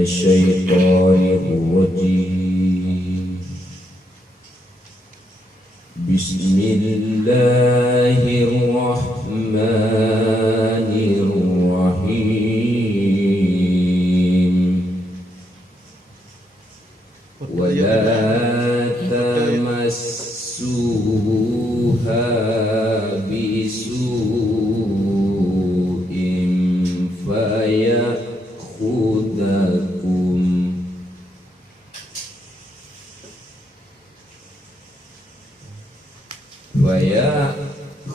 الشيطان الرجيم. بسم الله الرحمن الرحيم. ولا تمسوها بسوء فيأخذكم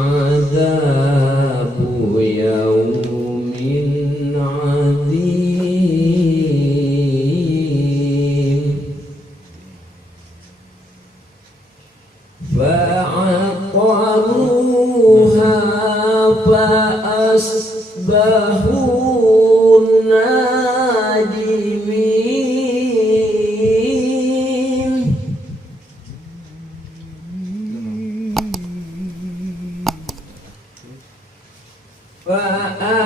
عذاب يوم عظيم. فعقروها فأصبحوا نادمين.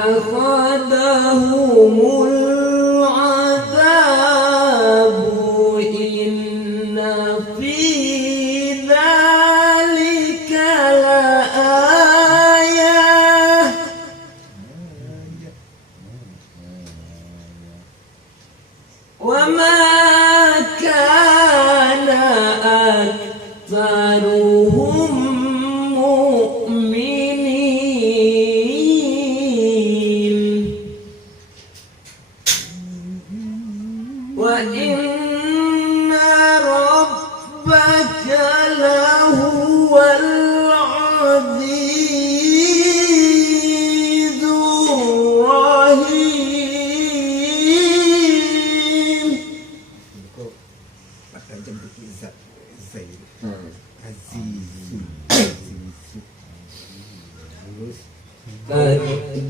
فأخذهم العذاب إن في ذلك لآية وما كان أكثرهم مؤمنين وإن ربك لهو العزيز الرحيم.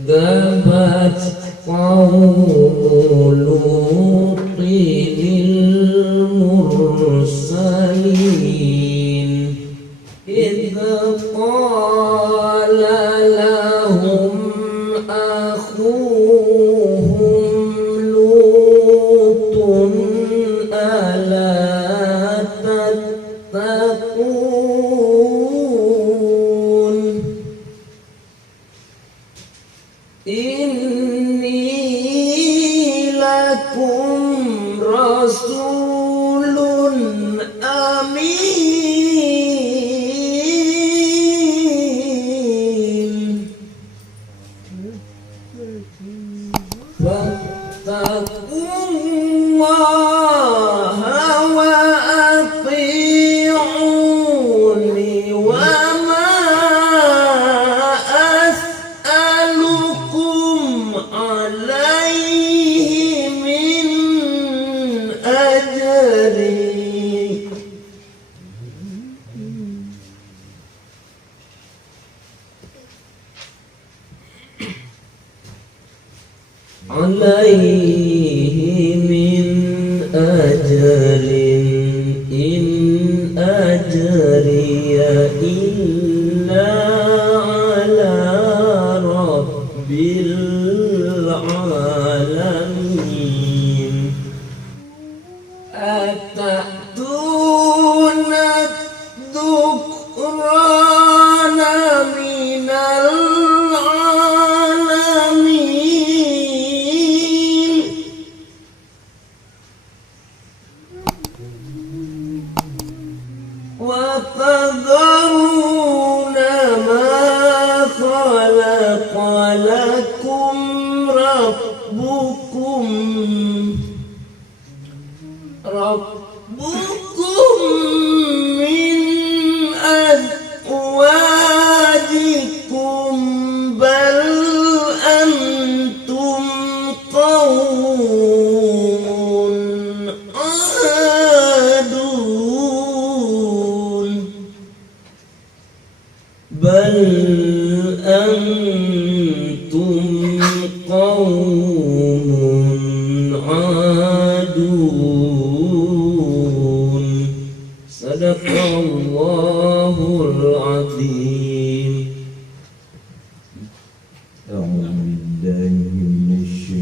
كذبت قوم لوط المرسلين إذ قال لهم أخوهم لوط ألا تتقون إني لكم رسول أمين فاتقوا الله وأطيعوني وما أسألكم عليه من أجر إن أجري إلا على رب العالمين. أتأتون الذكران من العالمين وتذرون ما خلق لكم ربكم من أزواجكم بل أنتم قوم عادون بل أنتم قوم عادون. صدق الله العظيم. أعوذ بالله من الشيطان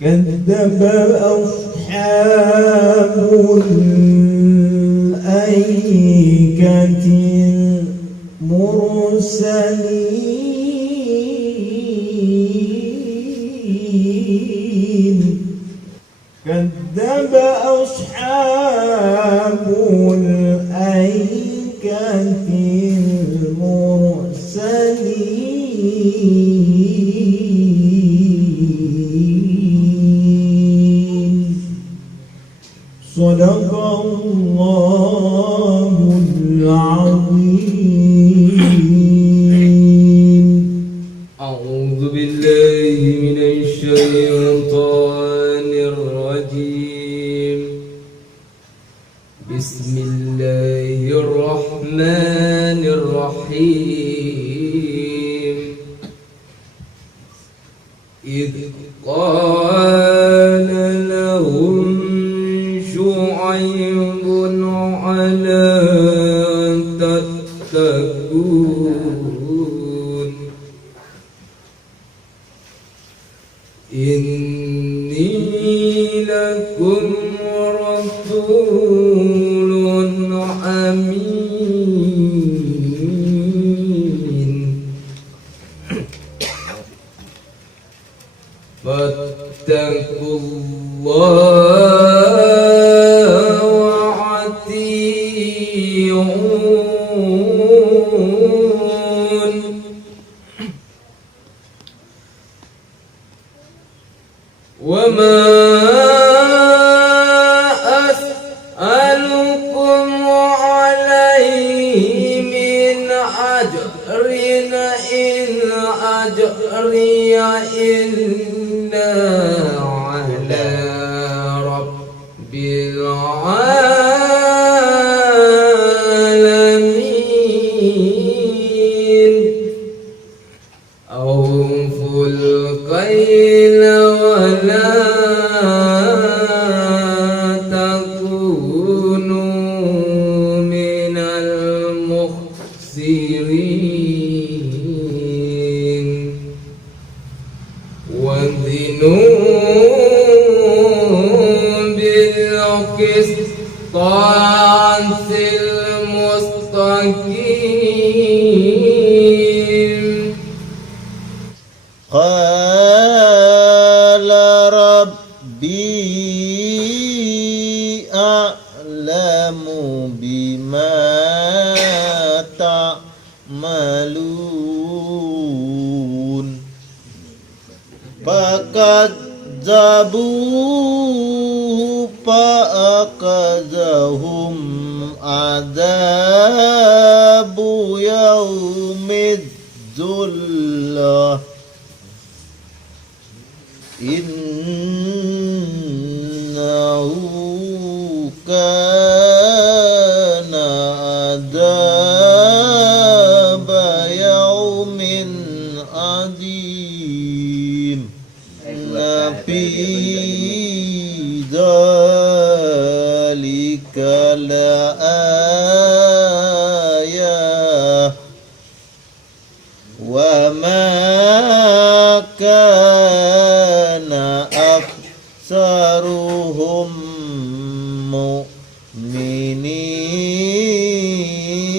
كذب أصحاب الأيكة المرسلين كذب أصحاب الأيكة المرسلين صدق الله العظيم. أعوذ بالله من الشيطان الرجيم. بسم الله الرحمن الرحيم. إذ قال لهم شعيب ألا تتقون إني لكم رسول أمين فاتقوا الله وأطيعون وما أسألكم عليه من أجر إن أجري إلا على رب العالمين أوفوا الكيل ولا تكونوا من المخسرين وزنوا بالقسطاس المستقيم قال ربي أعلم بما تعملون فكذبوه فأخذهم عذاب يوم الذلة إنه كان عذاب يوم عظيم إن في ذلك لآية وما كان أكثرهم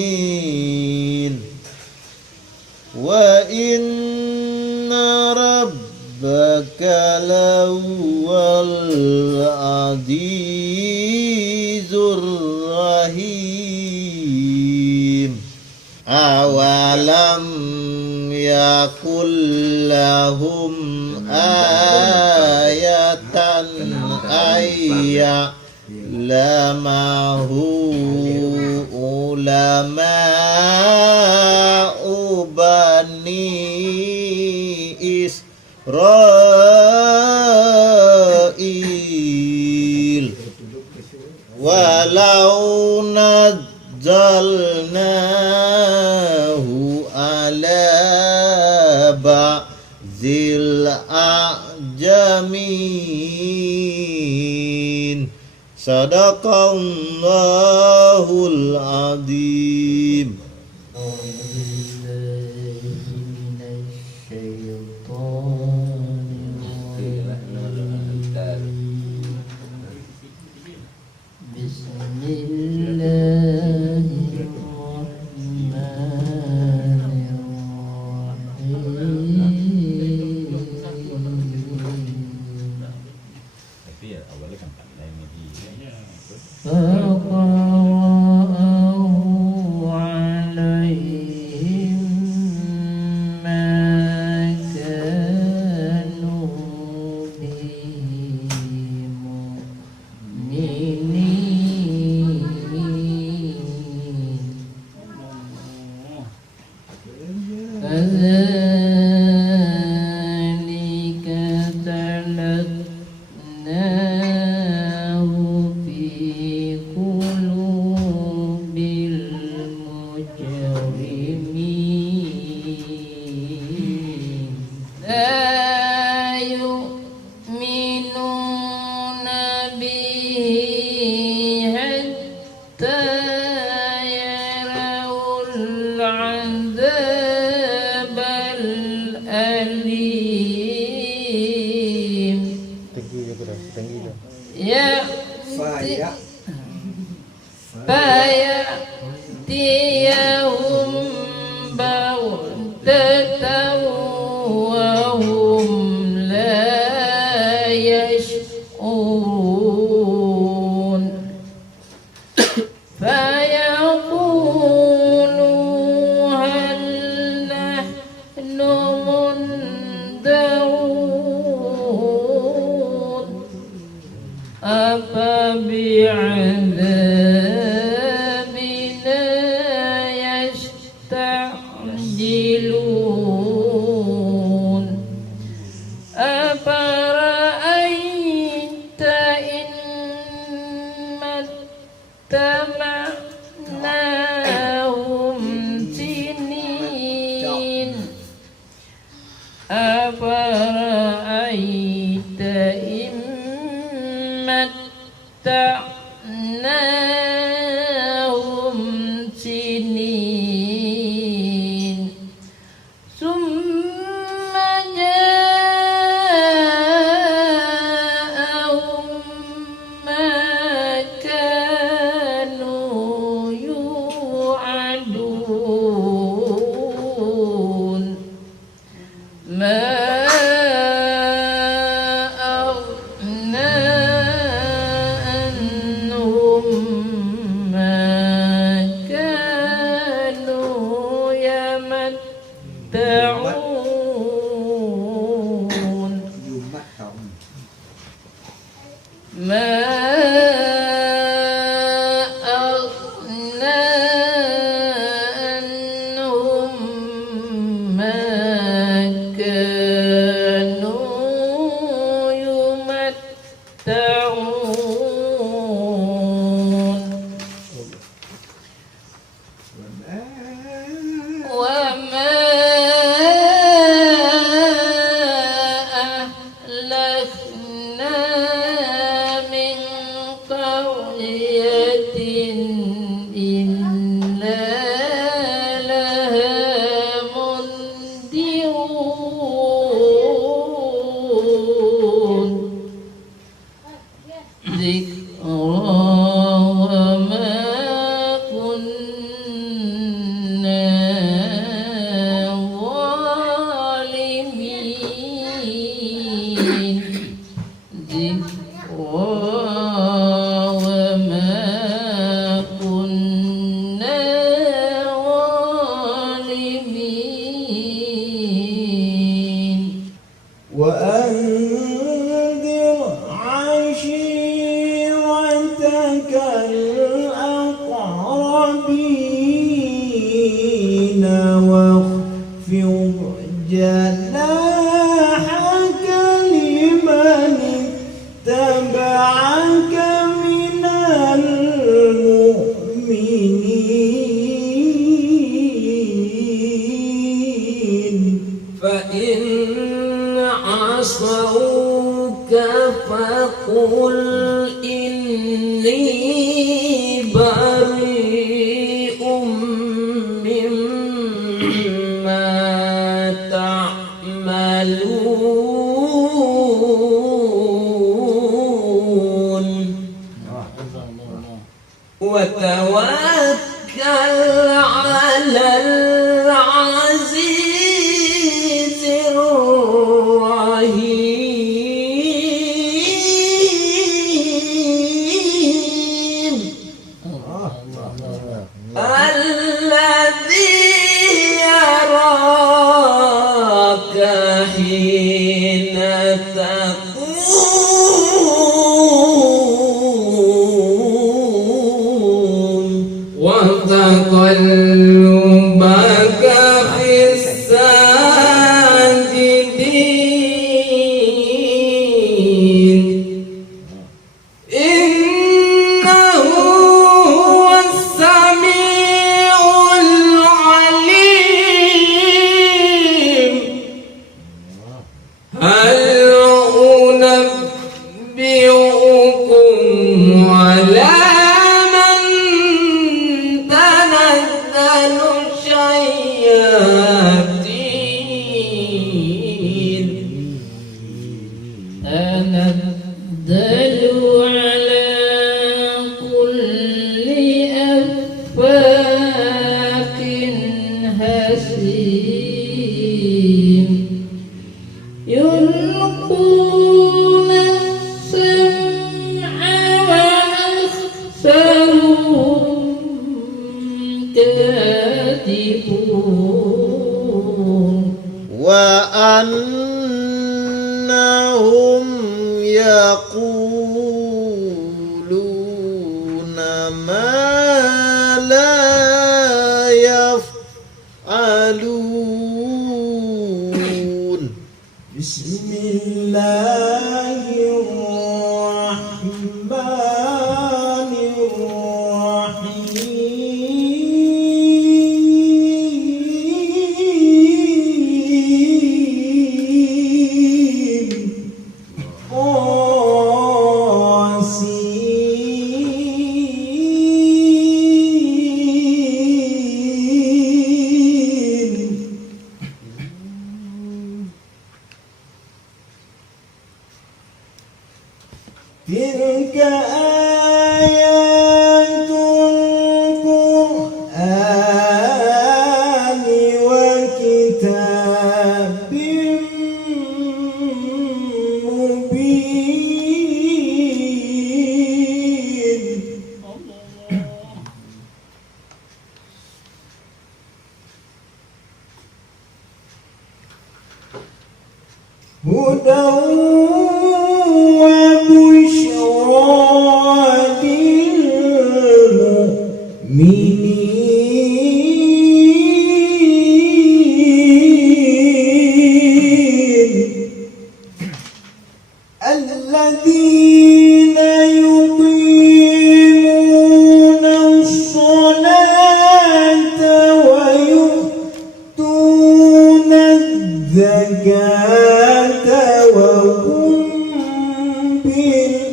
مؤمنين وإن ربك لهو العزيز الرحيم أولم يكن لهم آية أن يعلمه علماء بني إسرائيل ولو نزلناه على بعض الأعجمين صدق الله العظيم. فيأتيهم بغتة وهم لا يشعرون فيقولوا هل نحن منذرون أفبعذابنا يستعجلون أفرأيت إن متعناهم سنين أفرأيت إن متعناهم سنين ثم جاءهم ما كانوا يوعدون ما أغنى عنهم ما كانوا يمتعون ما أغنى عنهم ما كانوا يمتعون وما أهلكنا من قرية إلا لها منذرون ذكرى وما كنا ظالمين ذكرى وما كنا ظالمين وأنذر عشيرتك الأقربين واخفض جناحك لمن اتبعك من المؤمنين فإن عصوك فقل إني بريء مما تعملون وتوكل على العزيز الرحيم الذي يراك حين تقوم وتقلبك في الساجدين إنه هو السميع العليم هل أنبئكم على من تنزل الشياطين تنزل على كل أفاك هشيم يلقون السمع وأكثرهم كاذبون وأنهم يقولون Bismillahirrahmanirrahim. تلك آيات القرآن وكتاب مبين هدى وبشرى للمؤمنين الذين يقيمون الصلاة ويؤتون الزكاة وهم بالآخرة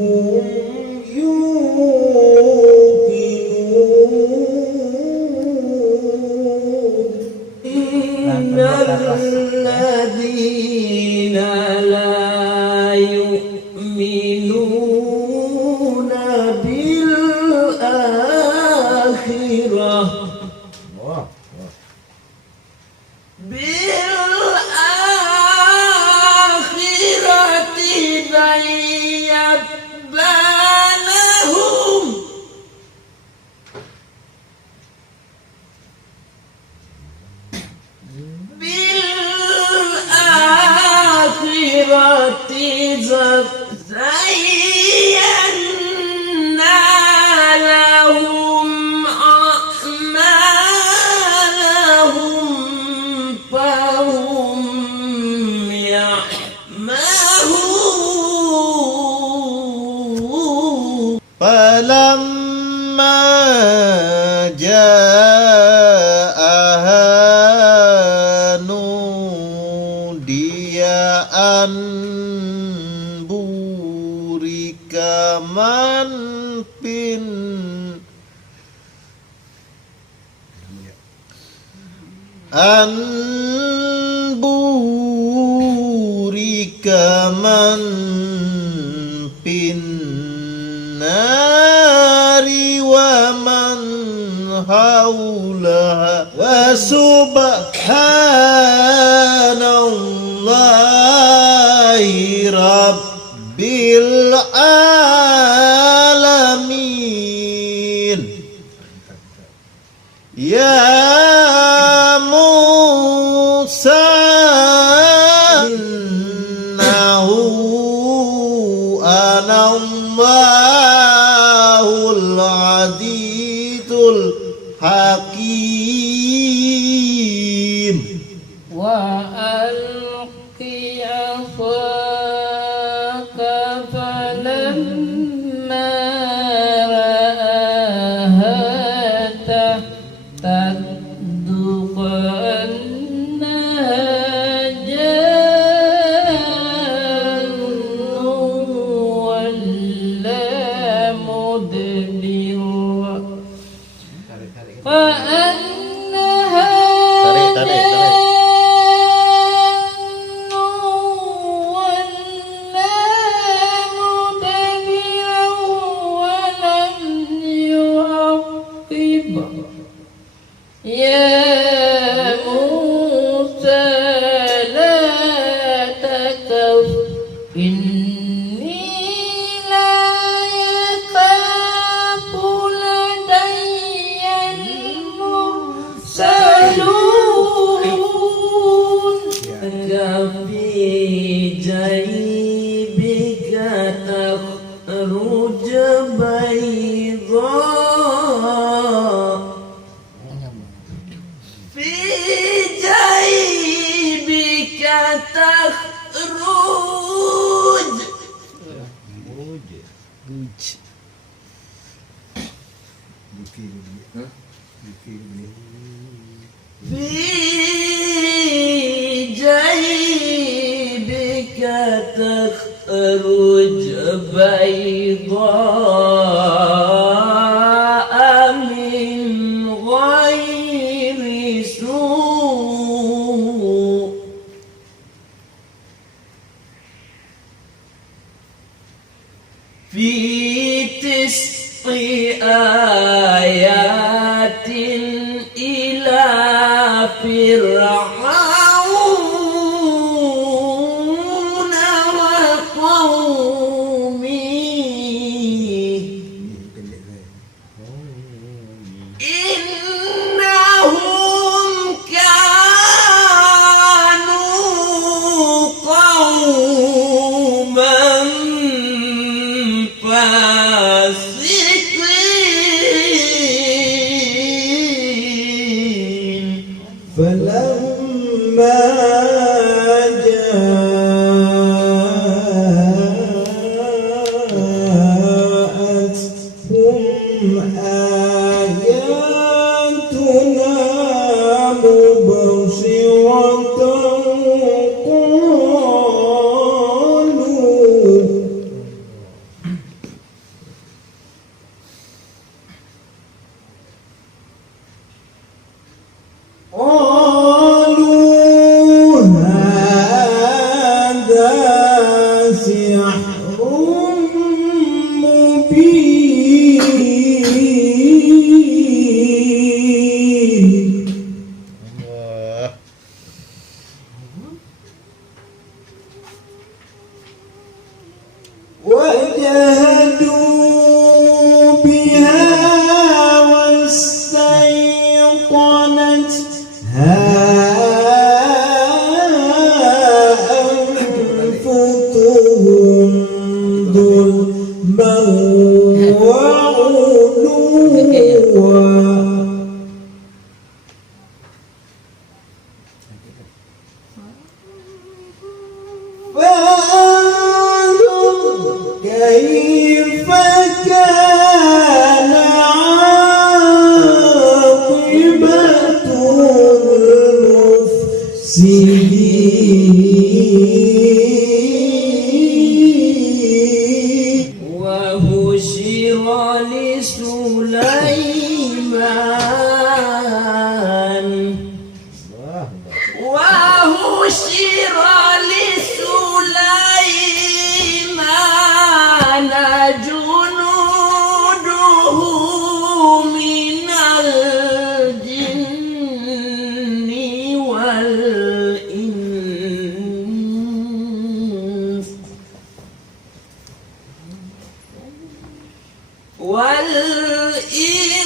هم يوقنون إن الذين لا يؤمنون بالآخرة زيّن لهم بالآخرة زيّنَّا لهم أعمالهم فهم يعمهون فلما جاءها نودي أن بورك من في أن بورك من في النار ومن حولها وسبحان الله رب العالمين يا موسى إنه أنا الله العزيز الحكيم وألق عصاك فلما رآها تهتز كأنها جان ولا مدبرا كأنها يا موسى لا تخف إني لا يخاف لدي المرسلون في جيبك تخرج بيضاء في تخرج في جيبك تخرج بيضاء من غير سوء في 9 آيات إلى فرعون وقومه إنهم كانوا قوما فاسقين فلما جاءتهم آياتنا مبصرة قالوا هذا سحر مبين وجهدوا بها واستيقنتها أنفسهم ظلما وعلوا فانظر كيف كان عاقبة المفسدين وهشر لسليمان جنوده من الجن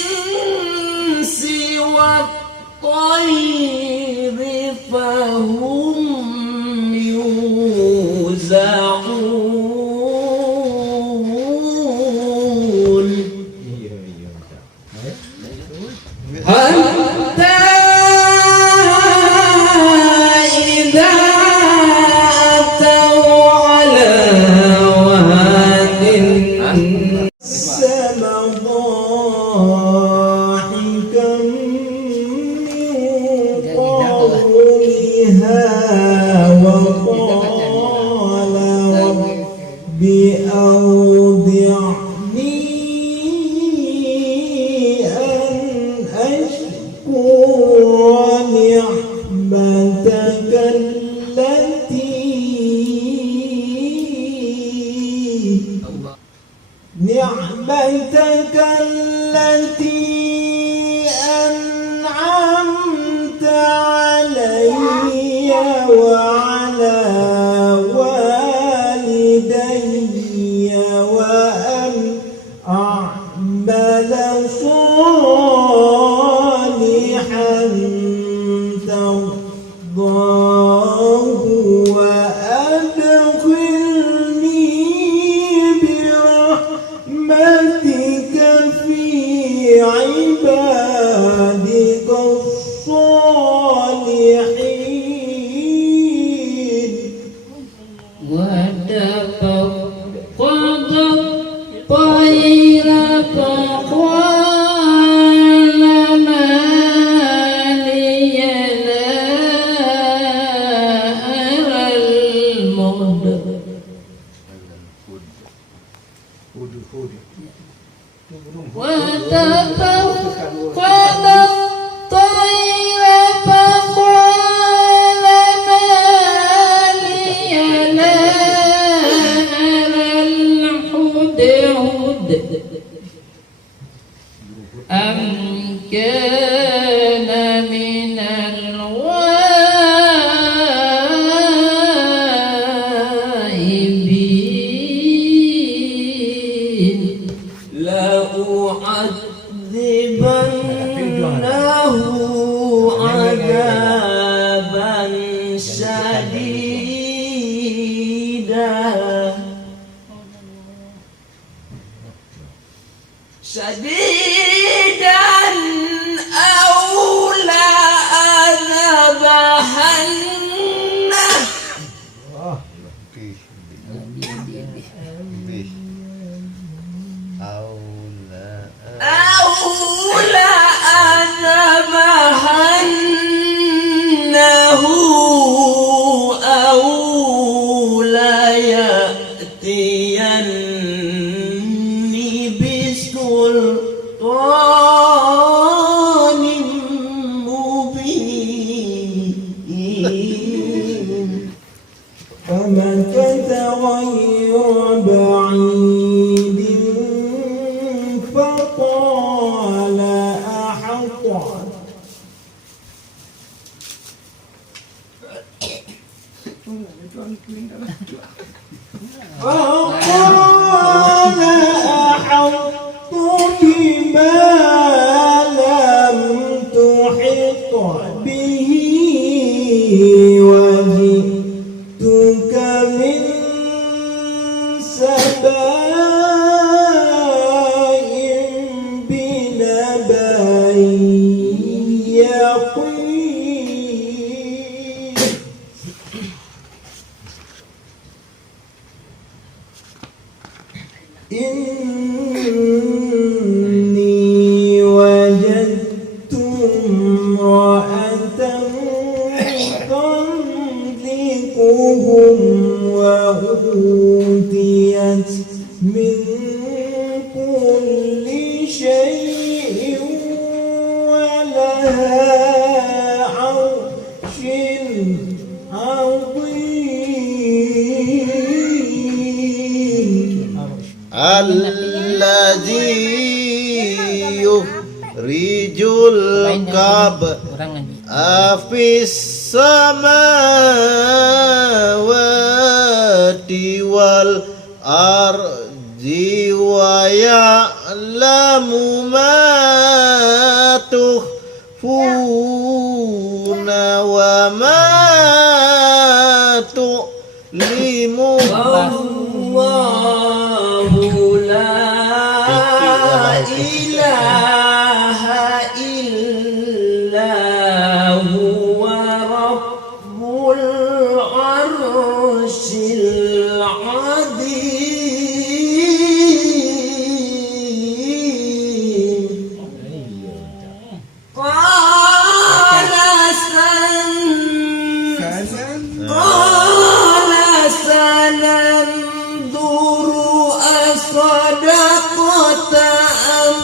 والإنس والطير فهم يوزعون حتى إذا أتوا على واد السماء ضاحكا من قولها وقال رب أوزعني أن أشكر نعمتك التي أنعمت علي وعلى والدي وأن أعمل صالحا ترضاه وأدخلني برحمتك في عبادك الصالحين غير بعيد فقال أحط فقال أحط بما لم تحط به وجئتك من سبأ بنبأ يقين إني وجدت امرأة تملكهم وأوتيت من كل شيء ولها عرش عظيم الذي يخرج الكبأ في السماوات والأرض ويعلم ما تخفون وما تعلمون الله لا إله إلا هو رب العرش العظيم قال سننظر أصدقت أم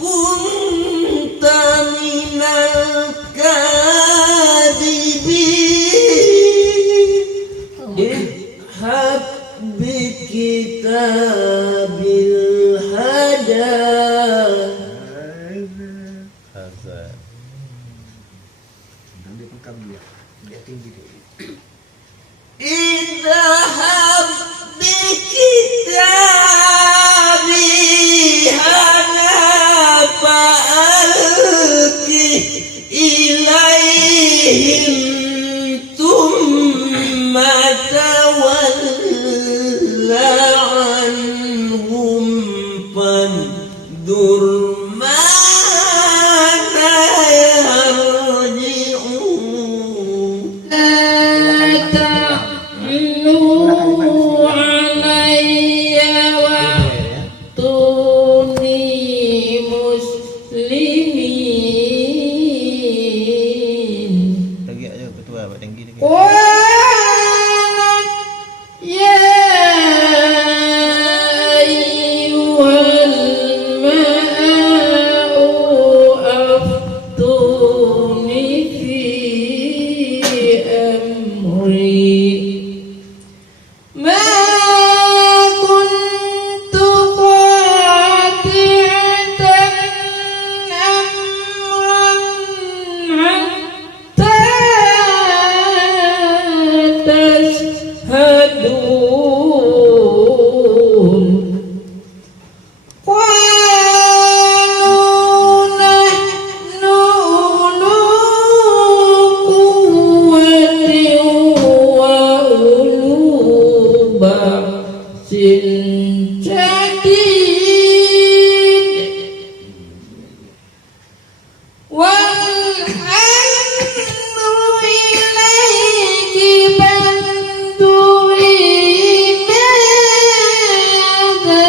كنت من الكاذبين اذهب بكتاب الهدى اذهب بكتابي هذا فألقه إليهم ثم تولى عنهم فانظر ماذا يرجعون لا تعلوا علي وأتوني مسلمين Lagi aja ketua Pak Tenggi lagi. قالت يا أيها الملأ أفتوني في أمري ما كنت قاطعة أمرا حتى تشهدون قالوا نحن أولو قوة وأولو بأس شديد والأمر إليك فانظري ماذا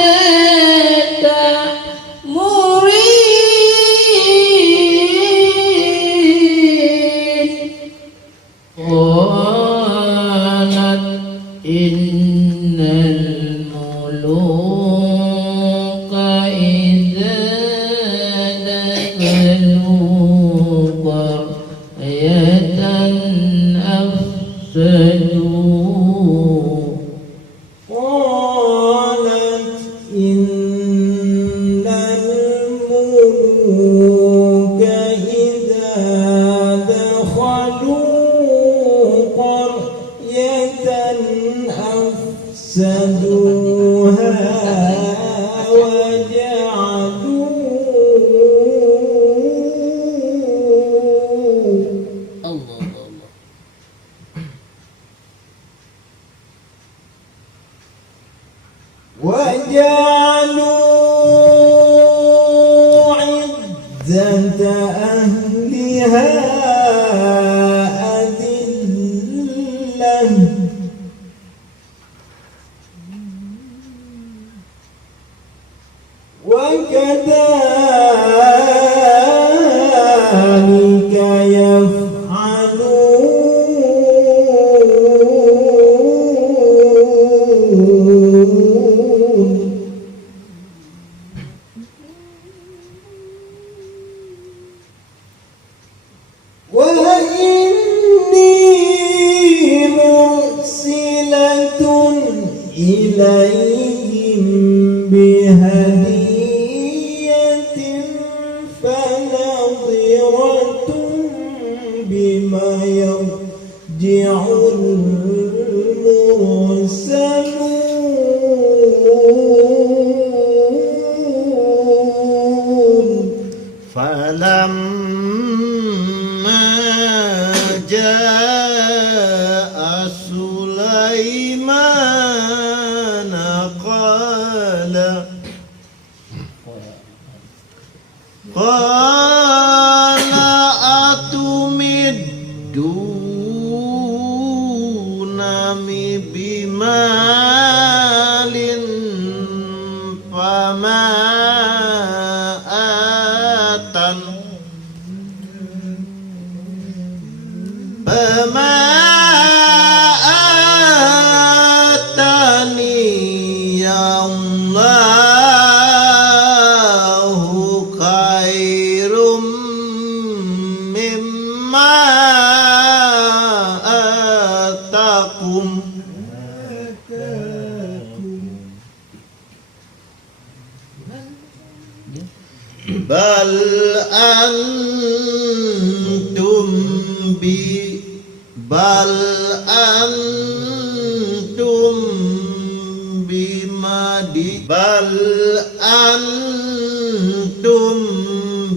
تأمرين قالت إن الملوك إذا دخلوا قرية أفسدوا قرية أفسدوها وجعلوا الله الله عدة أهلها أذلة وكذلك يفعلون وإني مرسلة إليهم بهدية فنظرة بما يرجع المرسلون فلما جاء سليمان قال أتمدونني بمال فما آتاني الله خير مما آتاكم بل أنتم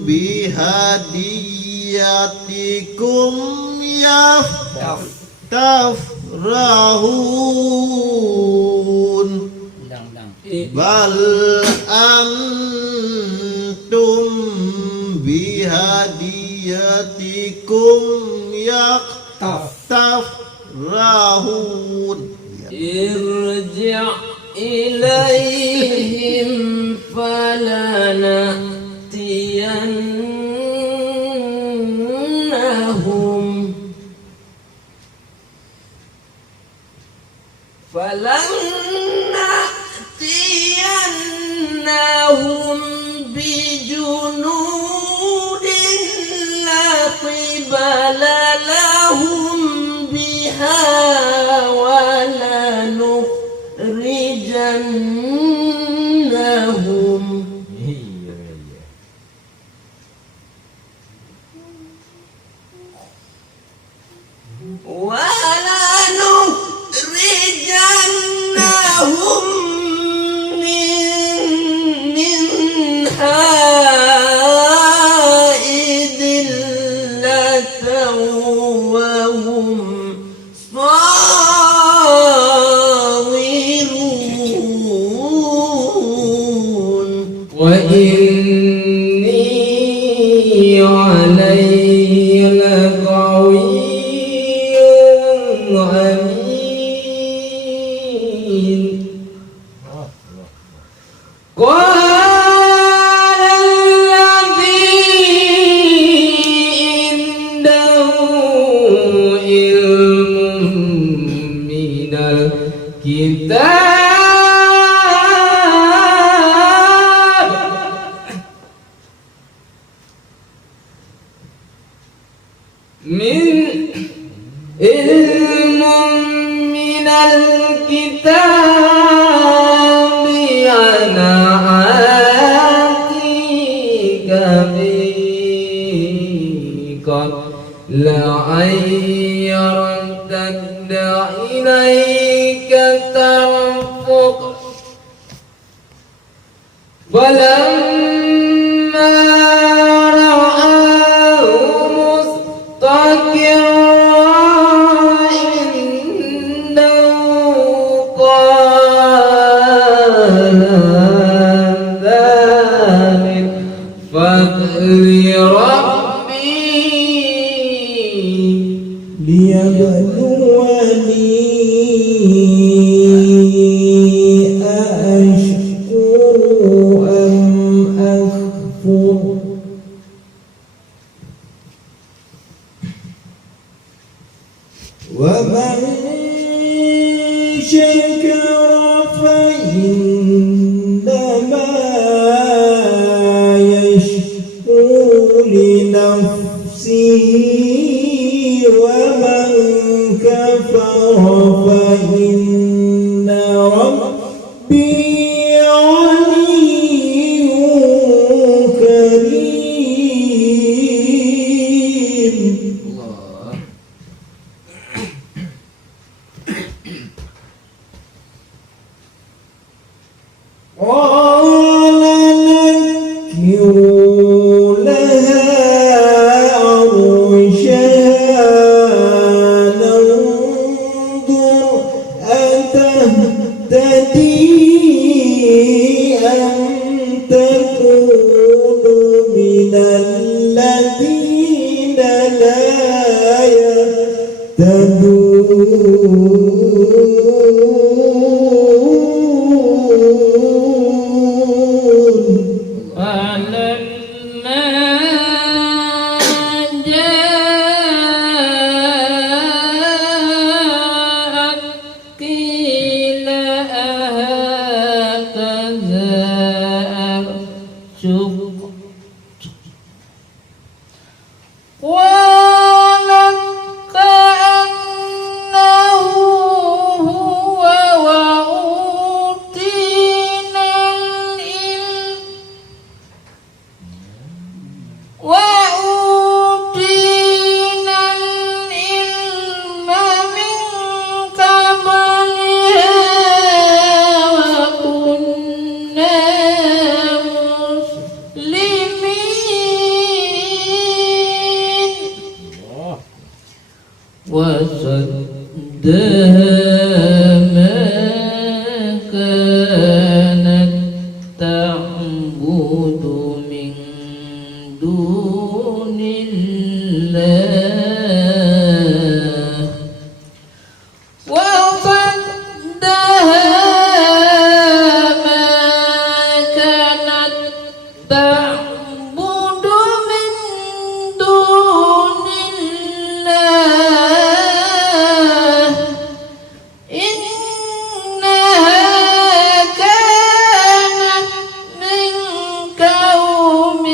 بهديتكم تفرحون بل أنتم بهديتكم تفرحون ارجع إليهم فلنأتينهم بجنود لا قبل لهم بها ولنخرجنهم منها إذلة وهم صاغرون وإني عليه لقوي أمين قال الذي عنده علم من الكتاب علم من الكتاب أنا آتيك به قبل أن يرتد إليك طرفك فلما رآه مستقرا عنده قال هذا من فضل ربي ليبلوني أأشكر أم أكفر ومن شكر فإنما يشكر لنفسه ومن كفر فإن ربي غني كريم. قال نكروا لها عرشها ننظر أتهتدي أم تكون من الذين لا يهتدون. فلما جاءت قيل أهكذا أرجوك قالت كأنه هو وأوتينا العلم من قبلها وكنا مسلمين وصدها ما كانت تعبد من دون الله وصدها ما كانت تعبد من دون الله إنها كانت من قوم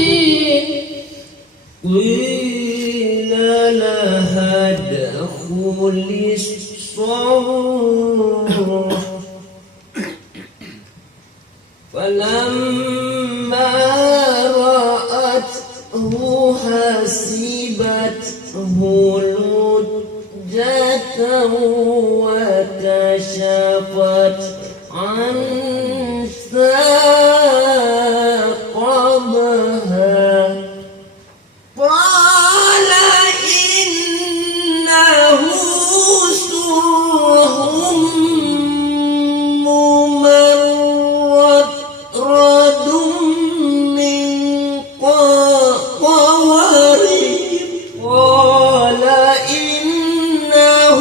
كافرين. قيل لها ادخلي الصرح فلما رأته حسبته لجة وكشفت عن ساقها قال إنه سرح ممرد من قوارير قال إنه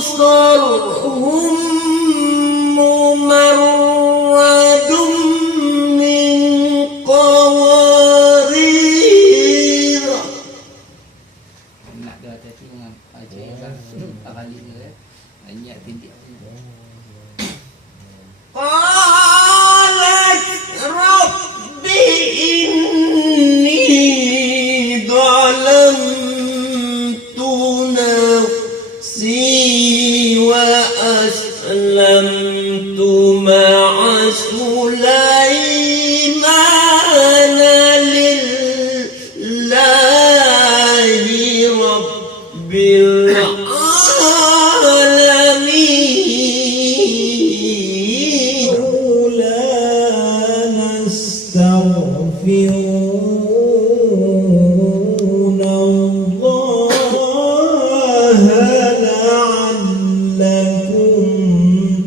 صرح تستغفرون الله لعلكم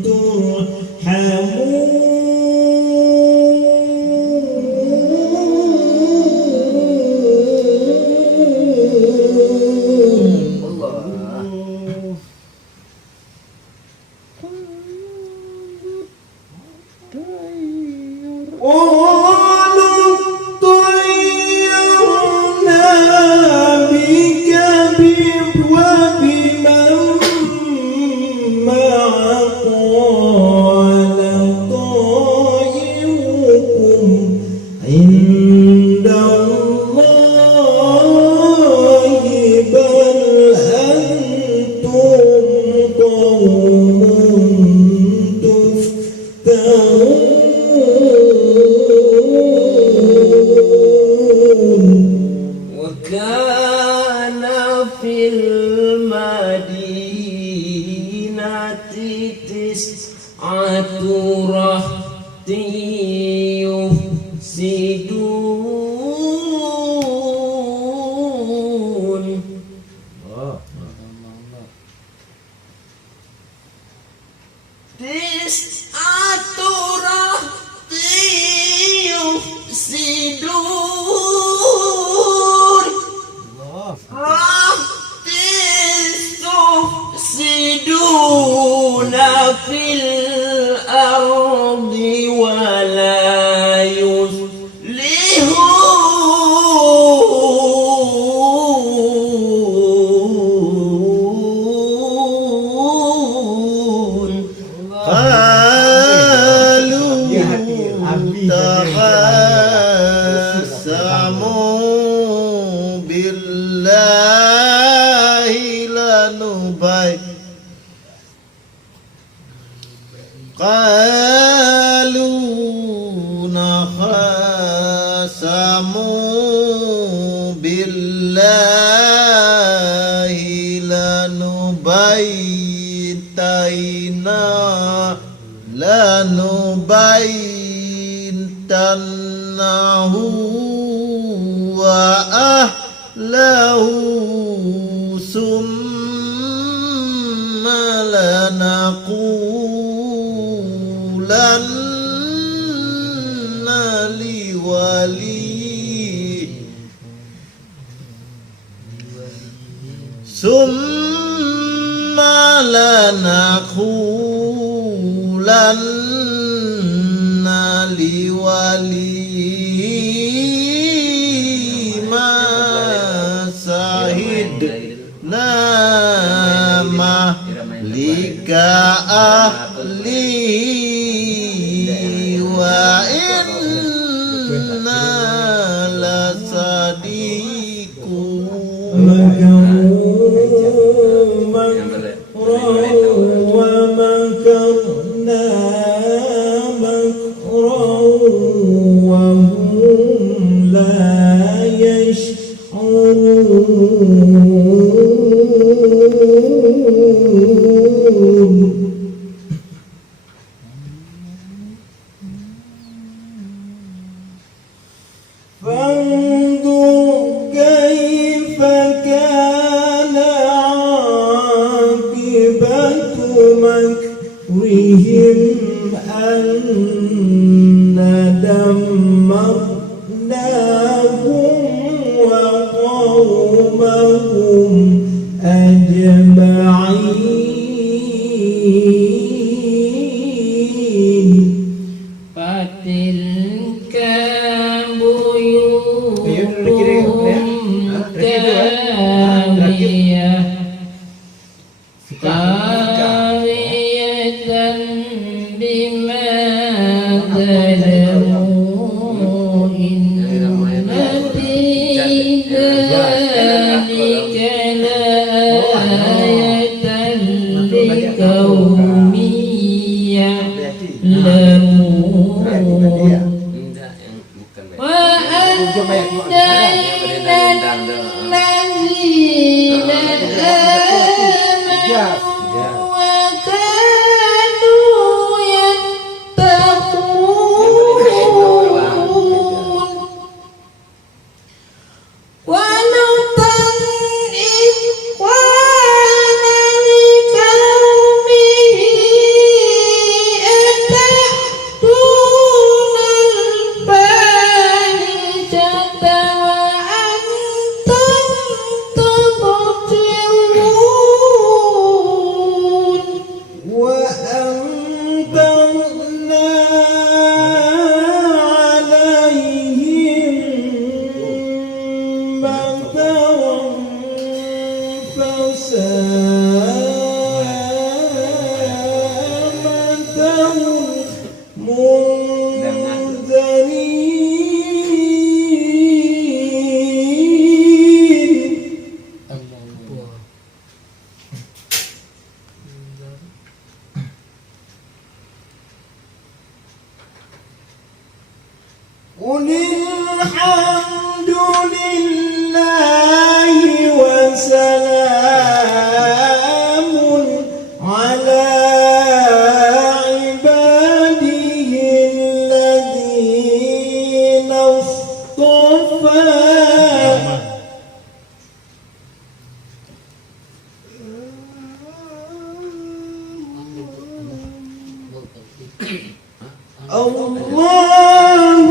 ترحمون قالوا اطيرنا بك وبمن معك قال طائركم عند الله بل أنتم قوم تفترون وكان في المدينة 9 رهط يفسدون 9 رهط يفسدون رهط يفسدون في الأرض ولا يصلحون قالوا تقاسموا بالله قالوا نخاصموا بالله لنبيتنه وأهله ثم لنقولن لوليه ثم لنقولن لوليه ما شهدنا مهلك أهله وإنا لصادقون ومكرنا مكرا وهم لا يشعرون فانظر كيف كان عاقبة مكرهم أنا دمرناهم وقومهم أجمعين فتلك بيوتهم خاوية بما ظلموا إن في ذلك لآية لقوم يعلمون وأنجينا الذين آمنوا وكانوا يتقون قل الحمد لله وسلام على عباده الذين اصطفى الله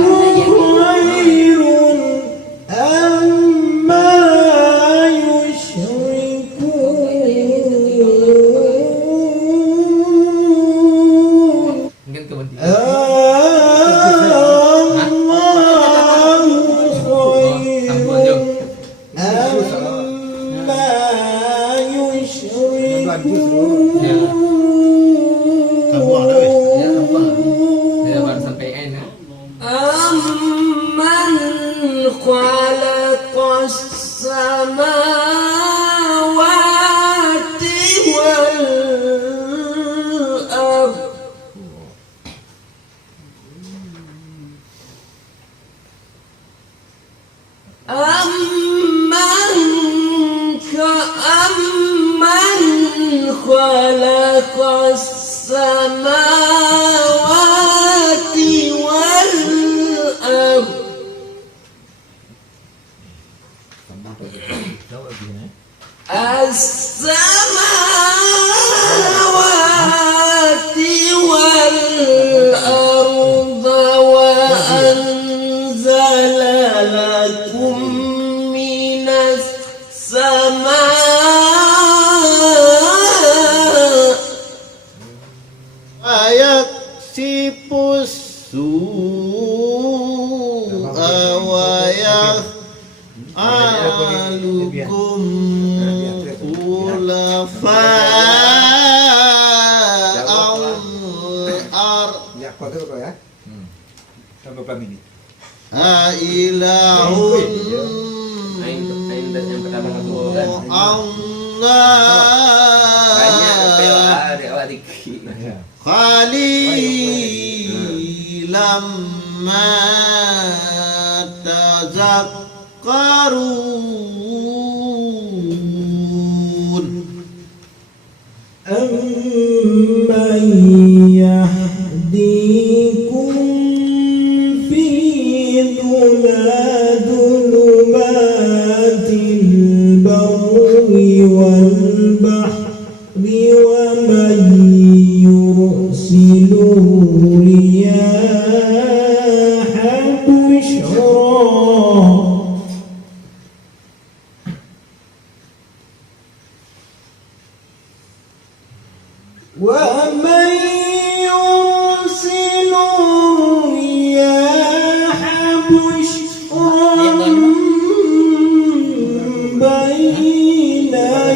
خير أما يشركون Mungkin kepentingan. الله خير أما Ya, apa? Dia baru sampai N ya. أمن خلق السماوات والأرض أمن خلق السماوات والأرض السماوات والأرض وأنزل لكم من السماء يكشف السوء ويجعلكم خلفاء الأرض Ya, kau tengok kau ya. Sampai berapa minit? أإله Ain yang pertama kedua kan. Banyak الله ada awak dikit. Ya. قليلا ما تذكرون أمن يهديكم في ظلمات البر والبحر ومن يرسل الرياح بشرا ومن يرسل الرياح بشرا بين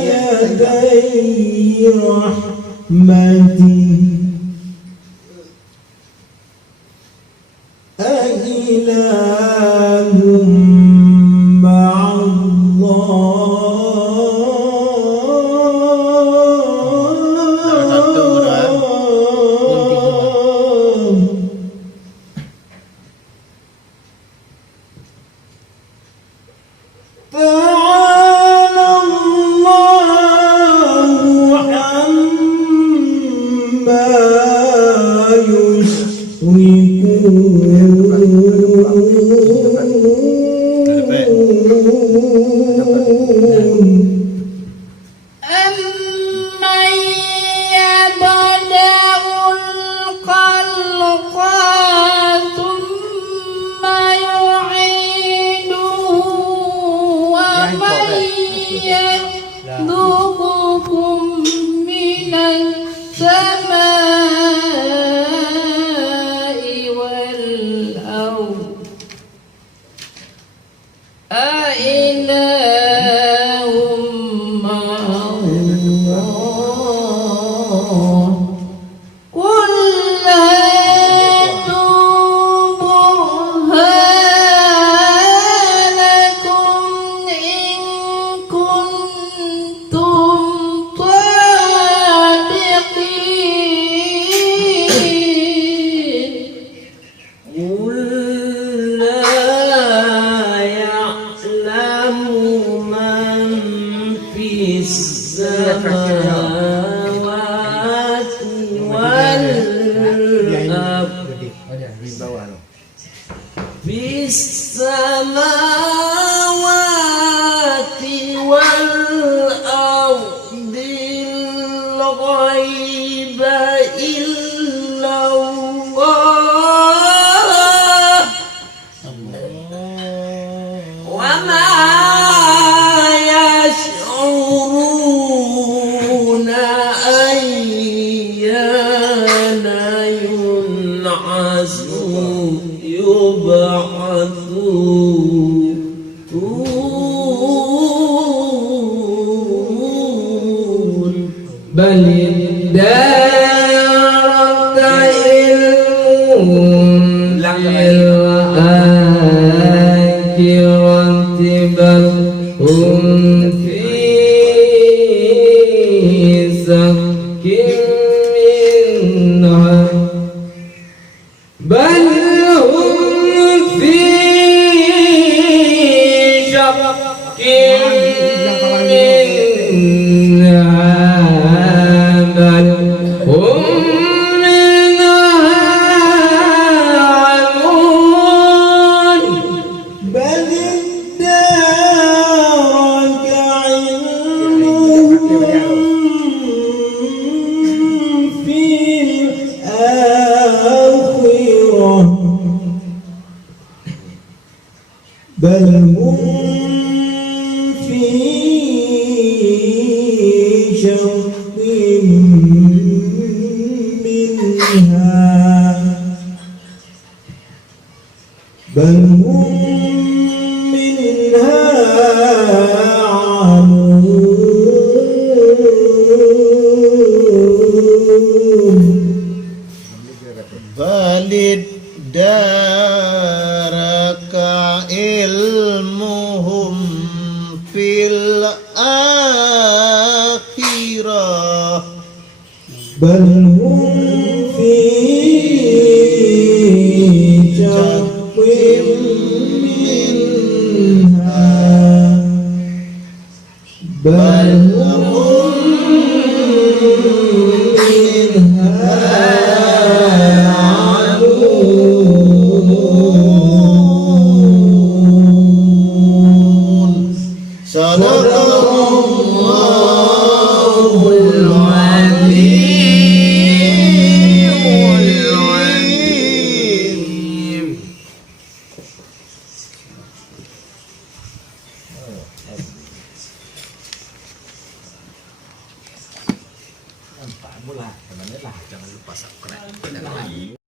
يدي رحمته أإله مع الله تعالى الله عما يشركون أمن يبدأ الخلق ثم يعيده ومن يرزقكم من السماء والأرض أإله مع الله قل هاتوا برهانكم إن كنتم صادقين قل لا في السماوات والأرض الغيب إلا الله وما يشعرون أيان يبعثون بل ادارك علمهم للآخرة بل هم في شك منها بل هم في شك منها بل هم منها عمون بل ادارك علمهم في الآخرة بل هم في شق منها بل هم منها عمون بل ادارك علمهم في الآخرة بل هم في شق منها بل هم Mula, jangan lupa subscribe.